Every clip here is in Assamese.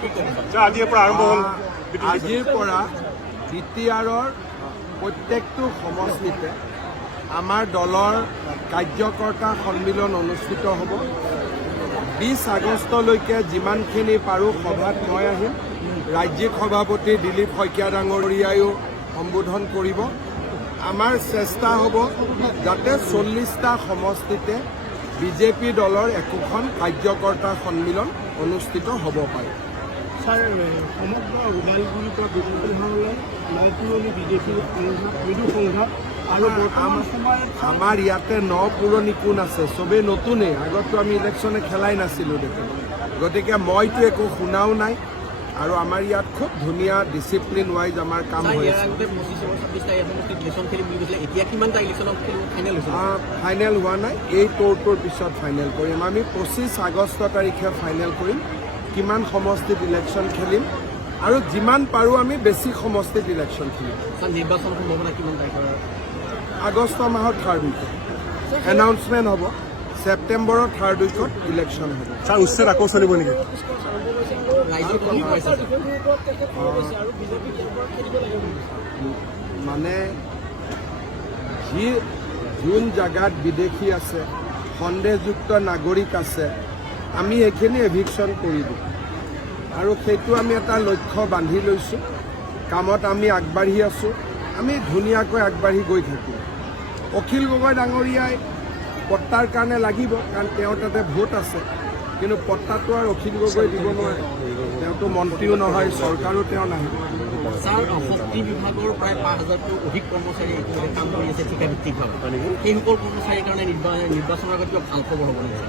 আজিৰ পৰা আৰম্ভ হ'ল আজিৰ পৰা BTRৰ প্ৰত্যেকটো সমষ্টিতে আমাৰ দলৰ কাৰ্যকৰ্তা সন্মিলন অনুষ্ঠিত হ'ব। 20 আগষ্টলৈকে যিমানখিনি পাৰোঁ সভাত মই আহিম। ৰাজ্যিক সভাপতি দিলীপ শইকীয়া ডাঙৰীয়ায়ো সম্বোধন কৰিব। আমাৰ চেষ্টা হ'ব যাতে 40টা সমষ্টিতে বিজেপি দলৰ একোখন কাৰ্যকৰ্তা সন্মিলন অনুষ্ঠিত হ'ব পাৰে। ছাৰ সমগ্ৰ ওদালগুৰিৰ পৰা বিজেপিলৈ নপুৰণি বিজেপিৰ মৃদু সংঘাত আৰু বৰ্তমান সময়ত আমাৰ ইয়াতে পুৰণি কোন আছে, চবেই নতুনেই। আগততো আমি ইলেকশ্যনে খেলাই নাছিলোঁ দেখোন। গতিকে মইতো একো শুনাও নাই আৰু আমাৰ ইয়াত খুব ধুনীয়া ডিচিপ্লিন ৱাইজ আমাৰ কাম হৈ আছে। ফাইনেল হোৱা নাই, এই ট'ৰটোৰ পিছত ফাইনেল কৰিম। আমি 25 আগষ্ট তাৰিখে ফাইনেল কৰিম কিমান সমষ্টিত ইলেকশ্যন খেলিম আৰু যিমান পাৰোঁ আমি বেছি সমষ্টিত ইলেকশ্যন খেলিম। নিৰ্বাচন সম্ভাৱনা কিমান তাৰিখৰ? আগষ্ট মাহৰ 3rd উইকত এনাউন্সমেণ্ট হ'ব। ছেপ্টেম্বৰৰ 3rd উইকত ইলেকশ্যন হ'ব। ছাৰ উচ্ছেদ আকৌ চলিব নেকি? মানে যোন জেগাত বিদেশী আছে, সন্দেহযুক্ত নাগৰিক আছে, আমি এইখিনি এভিকশ্যন কৰি দিওঁ আৰু সেইটো আমি এটা লক্ষ্য বান্ধি লৈছোঁ। কামত আমি আগবাঢ়ি আছোঁ, আমি ধুনীয়াকৈ আগবাঢ়ি গৈ থাকিম। অখিল গগৈ ডাঙৰীয়াই পট্টাৰ কাৰণে লাগিব, কাৰণ তেওঁৰ তাতে ভোট আছে, কিন্তু পট্টাটো আৰু অখিল গগৈ দিব নোৱাৰে। তেওঁতো মন্ত্ৰীও নহয়, চৰকাৰো তেওঁ নাহে। ছাৰ, শক্তি বিভাগৰ প্ৰায় 5000ৰো অধিক কৰ্মচাৰী ইতিমধ্যে কাম কৰি আছে ঠিকাভিত্তিকভাৱে। সেইসকল কৰ্মচাৰীৰ কাৰণে নিৰ্বাচনৰ আগত কিবা ভাল খবৰ হ'ব নেকি?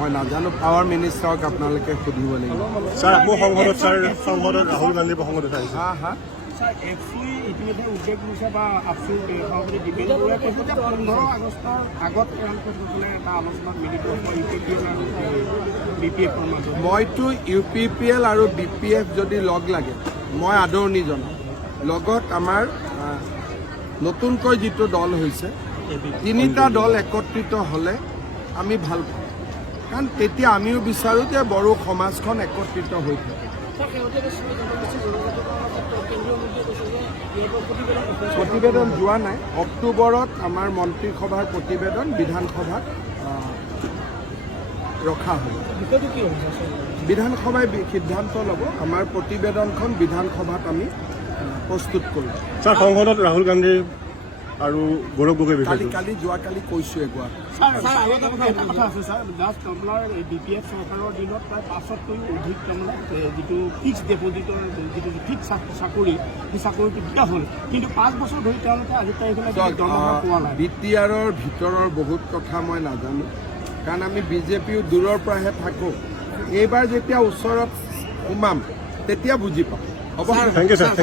মই নাজানো, পাৱাৰ মিনিষ্টাৰক আপোনালোকে সুধিব লাগিব। ছাৰ আকৌ সংসদত ৰাহুল গান্ধী প্ৰসংগত উঠাইছে। হা ছাৰ, এফচি ইতিমধ্যে উদ্বেগ কৰিছে বা আফচুৰ সভাপতি দীপেন বৰুৱাই কৈছে যে 15 আগষ্টৰ আগত তেওঁলোকসকলে এটা আলোচনাত মিলিত হ'ব UPPL আৰু BPFৰ মাজত। মইতো UPPL আৰু BPF যদি লগ লাগে মই আদৰণি জনাম। লগত আমাৰ নতুনকৈ যিটো দল হৈছে, 3টা দল একত্ৰিত হ'লে আমি ভাল পাওঁ, কাৰণ তেতিয়া আমিও বিচাৰোঁ যে বড়ো সমাজখন একত্ৰিত হৈ থাকে। প্ৰতিবেদন যোৱা নাই। অক্টোবৰত আমাৰ মন্ত্ৰীসভাৰ প্ৰতিবেদন বিধানসভাত ৰখা হ'ব। বিধানসভাই সিদ্ধান্ত ল'ব। আমাৰ প্ৰতিবেদনখন বিধানসভাত আমি প্ৰস্তুত কৰিম। ছাৰ, সংসদত ৰাহুল গান্ধী আৰু গৌৰৱ গগৈ যোৱাকালি কৈছোঁৱে গুৱাহাটীত। এটা কথা আছে ছাৰ, জাষ্ট আপোনাৰ BPF চৰকাৰৰ দিনত প্ৰায় 500তকৈও অধিক তাৰমানে যিটো ফিক্সড ডিপজিটৰ যিটো ফিক্স চাকৰি, সেই চাকৰিটো দিয়া হ'ল, কিন্তু 5 বছৰ ধৰি তেওঁলোকে আজি তাৰিখলৈ দৰমহা পোৱা নাই। BTRৰ ভিতৰৰ বহুত কথা মই নাজানো, কাৰণ আমি বিজেপিও দূৰৰ পৰাহে থাকোঁ। এইবাৰ যেতিয়া ওচৰত সোমাম তেতিয়া বুজি পাম। হ'ব। Thank you sir.